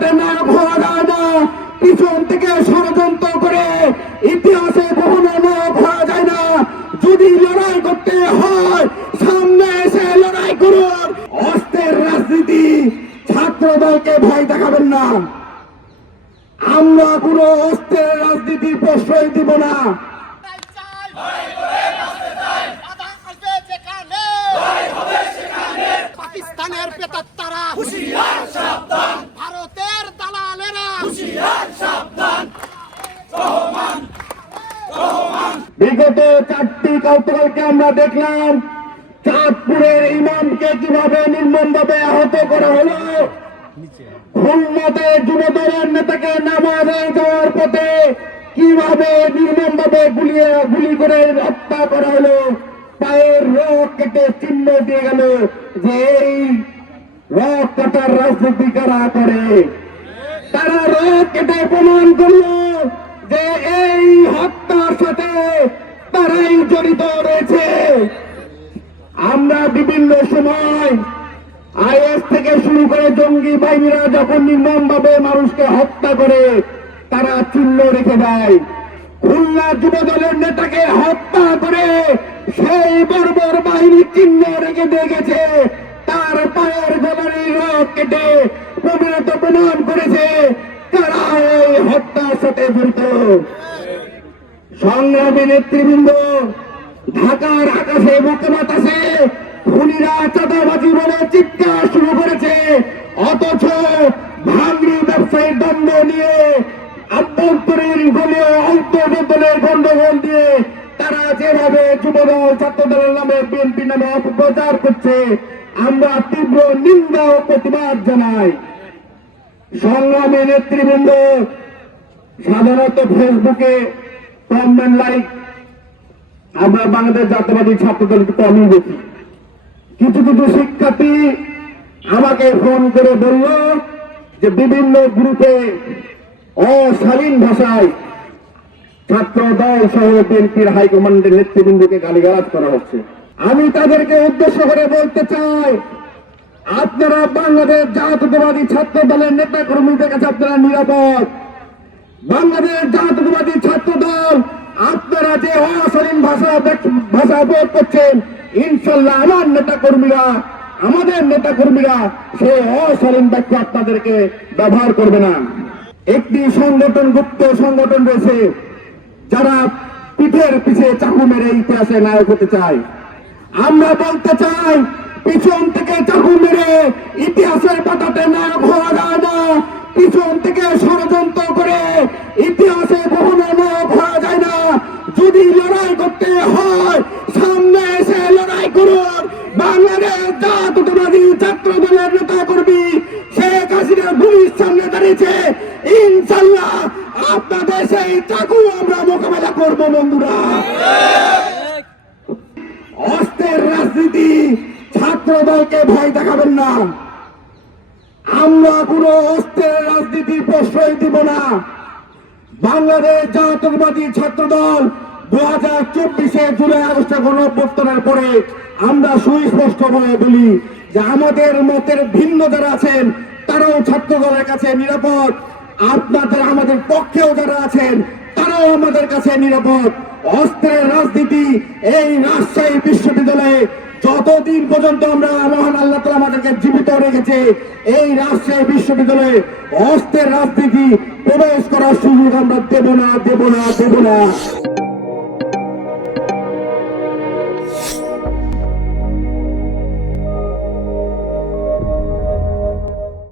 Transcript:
পাতাতে নায়ক হওয়া যায় না, পিছন থেকে ষড়যন্ত্র করে ইতিহাসে কখনো নায়ক হওয়া যায় না। যদি লড়াই করতে হয় সামনে এসে লড়াই করুন। অস্ত্রের রাজনীতি, ছাত্র দলকে ভয় দেখাবেন না। আমরা কোনো অস্ত্রের রাজনীতির প্রশ্রয় দিব না। পাকিস্তানের পেতাত্তারা হুঁশিয়ার সাবধান, ভারতের দালালেরা হুঁশিয়ার সাবধান। বিগত 4টি গতকালকে আমরা দেখলাম চাঁদপুরের ইমামকে কিভাবে নির্মমভাবে আহত করা হলো। খুলনাতে যুবদলের নেতাকে নামাজে যাওয়ার পথে কিভাবে নির্মমভাবে গুলি করে হত্যা করা হলো। পায়ের রক কেটে চিহ্ন দিয়ে গেল যে এই রক কাটার রাজনীতি কারা করে। তারা রক কেটে প্রমাণ করলো যে এই হত্যার সাথে তারাই জড়িত রয়েছে। আমরা বিভিন্ন সময় আইএস থেকে শুরু করে জঙ্গি বাহিনীরা যখন নির্মমভাবে মানুষকে হত্যা করে তারা চিহ্ন রেখে দেয়। খুলনা যুবদলের নেতাকে হত্যা করে সেই বর্বর বাহিনী চিহ্ন রেখে দিয়ে গেছে। তার পায়ের গলারি রক কেটে প্রমাণ করেছে তারা এই হত্যার সাথে জড়িত। সংগ্রামী নেতৃবৃন্দ, ঢাকার আকাশে বুকে বাতাসে খুনিরা চাঁদাবাজি বলে চিৎকার শুরু করেছে, অথচ ভাঙড়ি ব্যবসায়ী দ্বন্দ্ব নিয়ে আভ্যন্তরীণ দলীয় অন্তর্দলের গন্ডগোল দিয়ে তারা যেভাবে যুবদল ছাত্রদলের নামে বিএনপি নামে অপপ্রচার করছে, আমরা তীব্র নিন্দা ও প্রতিবাদ জানাই। সংগ্রামী নেতৃবৃন্দ, সাধারণত ফেসবুকে কমেন্ট লাইক আমরা বাংলাদেশ জাতীয়বাদী ছাত্রদলকে কমই দেখি। কিছু কিছু শিক্ষার্থী আমাকে ফোন করে বলল যে বিভিন্ন গ্রুপে অশালীন ভাষায় ছাত্র দল সহ বিএনপির হাইকমান্ডের নেতৃবৃন্দকে গালিগালাজ করা হচ্ছে। আমি তাদেরকে উদ্দেশ্য করে বলতে চাই, আপনারা বাংলাদেশ জাতীয়তাবাদী ছাত্র দলের নেতা কর্মীদের কাছে আপনারা নিরাপদ। বাংলাদেশ জাতীয়তাবাদী ছাত্র দল আপনারা যে অশালীন ভাষা প্রয়োগ করছেন, ইনশাল্লাহ আমাদের নেতা কর্মীরা সেই অশালীন বাক্য আপনাদেরকে ব্যবহার করবে না। একটি সংগঠন, গুপ্ত সংগঠন রয়েছে যারা পিঠের পিছে চাকু মেরে ইতিহাসে নায়ক হতে চায়। আমরা বলতে চাই, পিছন থেকে চাকু মেরে ইতিহাসের পাতাতে নায়ক হওয়া যায় না। পিছন থেকে ষড়যন্ত্র করে ইতিহাসে কখনো নায়ক হওয়া যায় না। যদি লড়াই করতে হয় সামনে এসে লড়াই করুন। বাংলাদেশ জাতীয়তাবাদী ছাত্র দলের নেতা কর্মী শেখ হাসিনা ভূমির সামনে দাঁড়িয়েছে, ইনশাল্লাহ আপনাদের সেই চাকু আমরা মোকাবেলা করবো। বন্ধুরা, অস্ত্রের রাজনীতি, ছাত্র দলকে ভয় দেখাবেন না। আমরা কোনো অস্ত্রের রাজনীতির প্রশ্রয় দিব না। বাংলাদেশ জাতীয়তাবাদী ছাত্র দল 2024 জুলাই আগস্টে গণঅভ্যুত্থানের পরে আমরা সুস্পষ্ট ভাবে বলি যে আমাদের মতের ভিন্ন যারা আছেন তারাও ছাত্র দলের কাছে নিরাপদ। আপনাদের আমাদের পক্ষেও যারা আছেন তারাও আমাদের কাছে নিরাপদ। অস্ত্রের রাজনীতি এই রাজশাহী বিশ্ববিদ্যালয়ে যতদিন পর্যন্ত আমরা মহান আল্লাহ তাআলা আমাদেরকে জীবিত রেখেছে, এই রাজশাহী বিশ্ববিদ্যালয়ে অস্ত্রের রাজনীতি প্রবেশ করার সুযোগ আমরা দেব না।